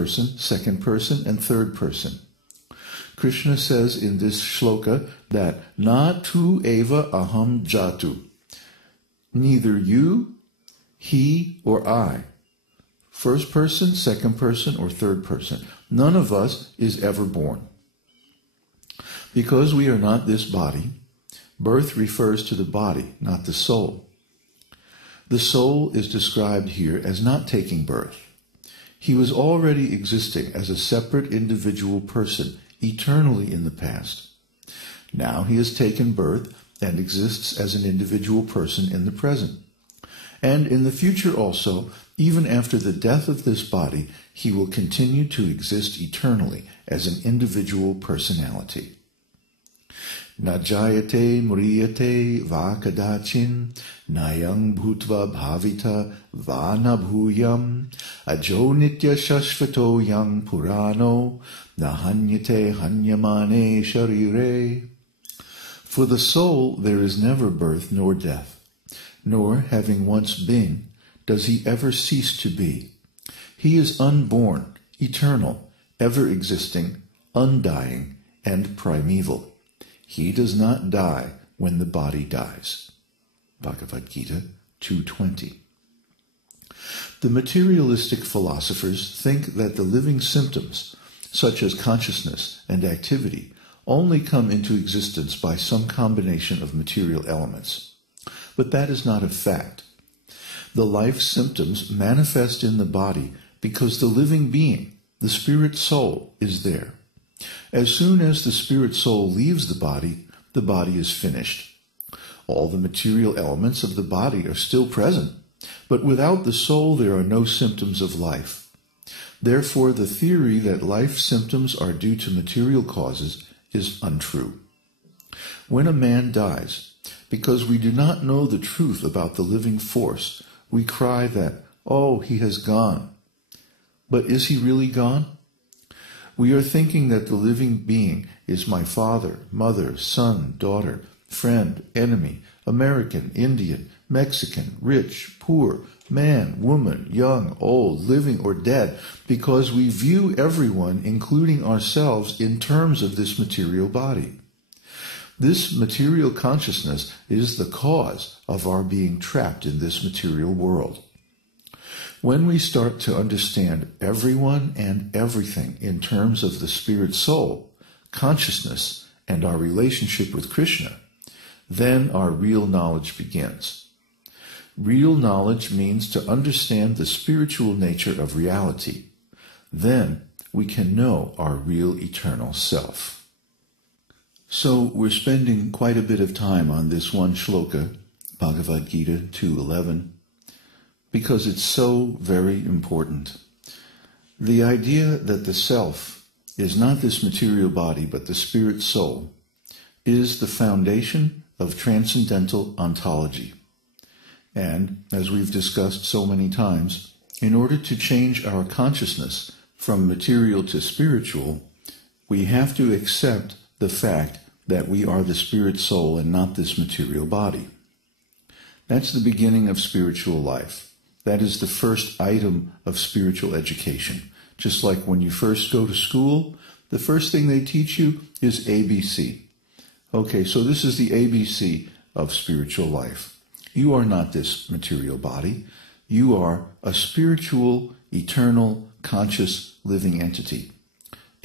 person, second person, and third person. Krishna says in this shloka that na tu eva aham jatu, neither you, he, or I, first person, second person, or third person, none of us is ever born. Because we are not this body, birth refers to the body, not the soul. The soul is described here as not taking birth. He was already existing as a separate individual person, eternally in the past. Now he has taken birth and exists as an individual person in the present. And in the future also, even after the death of this body, he will continue to exist eternally as an individual personality. Na jayate mriyate va kadachin, nayang bhutva bhavita va na bhuyam, ajo nitya shashvato yang purano, na hanyate hanyamane sharire. For the soul there is never birth nor death, nor, having once been, does he ever cease to be. He is unborn, eternal, ever-existing, undying, and primeval. He does not die when the body dies. Bhagavad-gītā 2:20. The materialistic philosophers think that the living symptoms, such as consciousness and activity, only come into existence by some combination of material elements. But that is not a fact. The life symptoms manifest in the body because the living being, the spirit soul, is there. As soon as the spirit soul leaves the body is finished. All the material elements of the body are still present, but without the soul there are no symptoms of life. Therefore, the theory that life symptoms are due to material causes is untrue. When a man dies, because we do not know the truth about the living force, we cry that, oh, he has gone. But is he really gone? We are thinking that the living being is my father, mother, son, daughter, friend, enemy, American, Indian, Mexican, rich, poor, man, woman, young, old, living, or dead, because we view everyone, including ourselves, in terms of this material body. This material consciousness is the cause of our being trapped in this material world. When we start to understand everyone and everything in terms of the spirit soul, consciousness, and our relationship with Krishna, then our real knowledge begins. Real knowledge means to understand the spiritual nature of reality. Then we can know our real eternal self. So we're spending quite a bit of time on this one shloka, Bhagavad-gītā 2:11, because it's so very important. The idea that the self is not this material body but the spirit soul is the foundation of transcendental ontology. And, as we've discussed so many times, in order to change our consciousness from material to spiritual, we have to accept the fact that we are the spirit soul and not this material body. That's the beginning of spiritual life. That is the first item of spiritual education. Just like when you first go to school, the first thing they teach you is ABC. Okay, so this is the ABC of spiritual life. You are not this material body. You are a spiritual, eternal, conscious, living entity.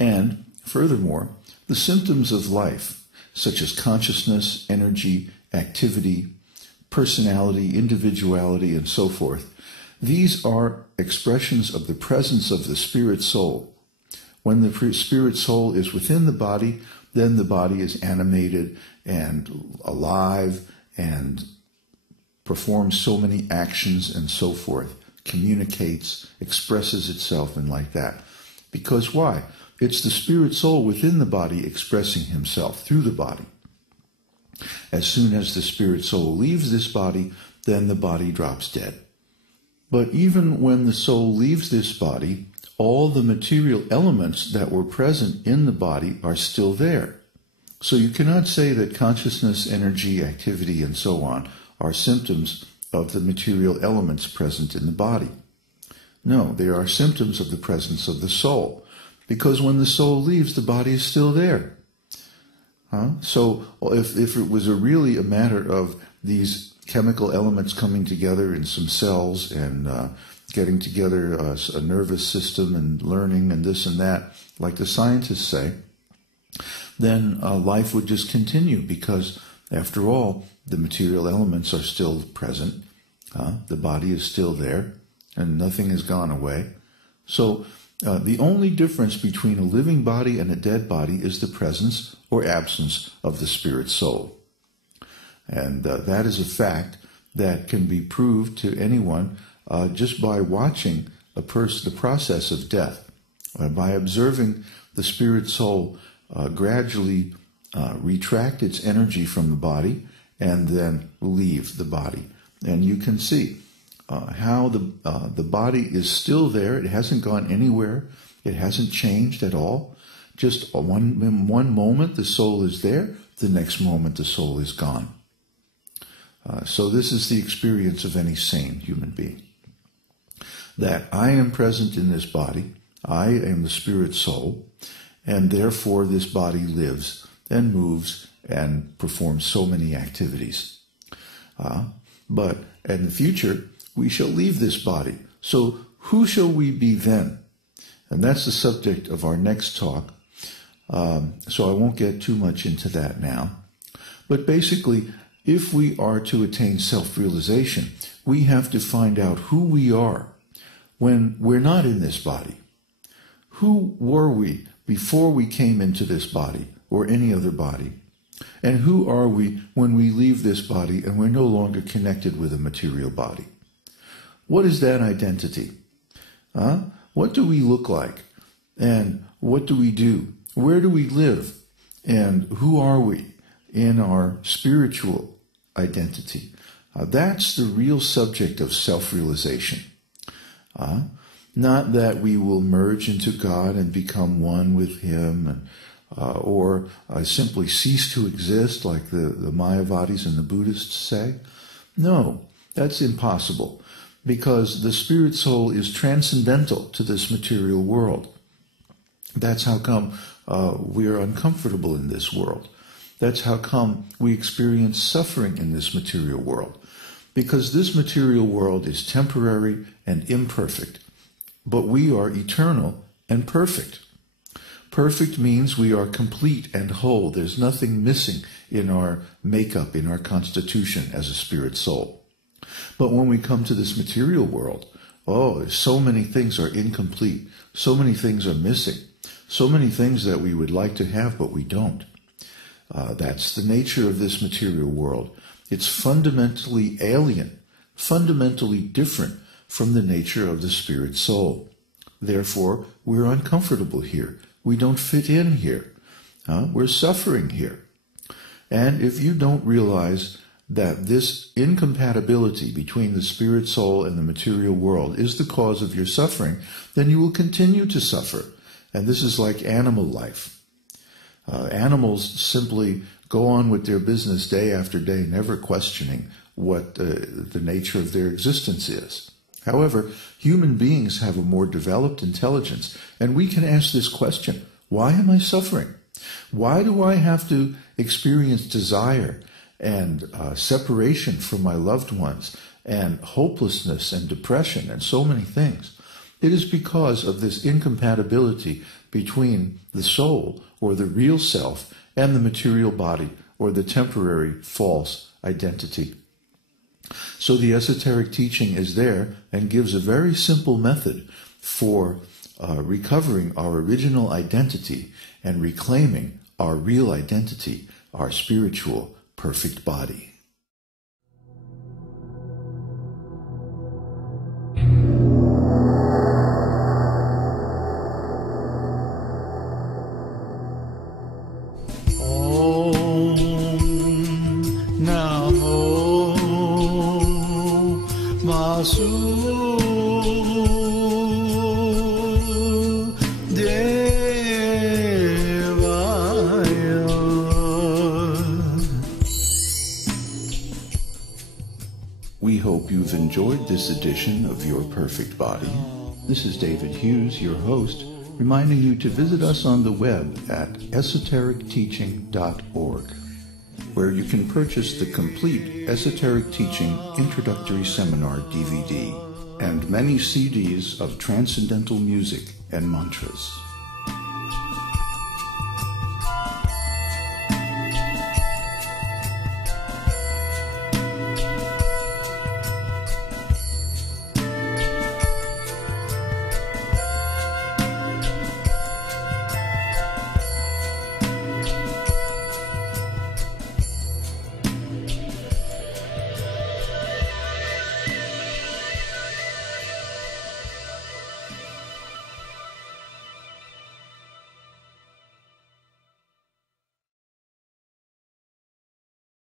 And, furthermore, the symptoms of life, such as consciousness, energy, activity, personality, individuality, and so forth, these are expressions of the presence of the spirit soul. When the spirit soul is within the body, then the body is animated and alive and performs so many actions and so forth, communicates, expresses itself, and like that. Because why? It's the spirit soul within the body expressing himself through the body. As soon as the spirit soul leaves this body, then the body drops dead. But even when the soul leaves this body, all the material elements that were present in the body are still there. So you cannot say that consciousness, energy, activity, and so on are symptoms of the material elements present in the body. No, they are symptoms of the presence of the soul. Because when the soul leaves, the body is still there. So if it was really a matter of these chemical elements coming together in some cells and getting together a nervous system and learning and this and that, like the scientists say, then life would just continue because, after all, the material elements are still present. The body is still there and nothing has gone away. So the only difference between a living body and a dead body is the presence or absence of the spirit soul. And that is a fact that can be proved to anyone just by watching the process of death, by observing the spirit soul gradually retract its energy from the body and then leave the body. And you can see how the body is still there. It hasn't gone anywhere. It hasn't changed at all. Just one moment the soul is there, the next moment the soul is gone. So this is the experience of any sane human being. That I am present in this body, I am the spirit soul, and therefore this body lives and moves and performs so many activities. But in the future, we shall leave this body. So who shall we be then? And that's the subject of our next talk. So I won't get too much into that now. But basically, if we are to attain self-realization, we have to find out who we are when we're not in this body. Who were we before we came into this body or any other body? And who are we when we leave this body and we're no longer connected with a material body? What is that identity? What do we look like? And what do we do? Where do we live? And who are we in our spiritual identity? That's the real subject of self-realization. Not that we will merge into God and become one with Him, and, or simply cease to exist like the Mayavadis and the Buddhists say. No, that's impossible, because the spirit soul is transcendental to this material world. That's how come we are uncomfortable in this world. That's how come we experience suffering in this material world. Because this material world is temporary and imperfect, but we are eternal and perfect. Perfect means we are complete and whole. There's nothing missing in our makeup, in our constitution as a spirit soul. But when we come to this material world, so many things are incomplete. So many things are missing. So many things that we would like to have, but we don't. That's the nature of this material world. It's fundamentally alien, fundamentally different from the nature of the spirit soul. Therefore, we're uncomfortable here. We don't fit in here. We're suffering here. And if you don't realize that this incompatibility between the spirit soul and the material world is the cause of your suffering, then you will continue to suffer. And this is like animal life. Animals simply go on with their business day after day, never questioning what the nature of their existence is. However, human beings have a more developed intelligence, and we can ask this question: why am I suffering? Why do I have to experience desire and separation from my loved ones and hopelessness and depression and so many things? It is because of this incompatibility between the soul, or the real self, and the material body, or the temporary false identity. So the esoteric teaching is there and gives a very simple method for recovering our original identity and reclaiming our real identity, our spiritual perfect body. We hope you've enjoyed this edition of Your Perfect Body. This is David Hughes, your host, reminding you to visit us on the web at esotericteaching.org, where you can purchase the complete Esoteric Teaching Introductory Seminar DVD and many CDs of transcendental music and mantras.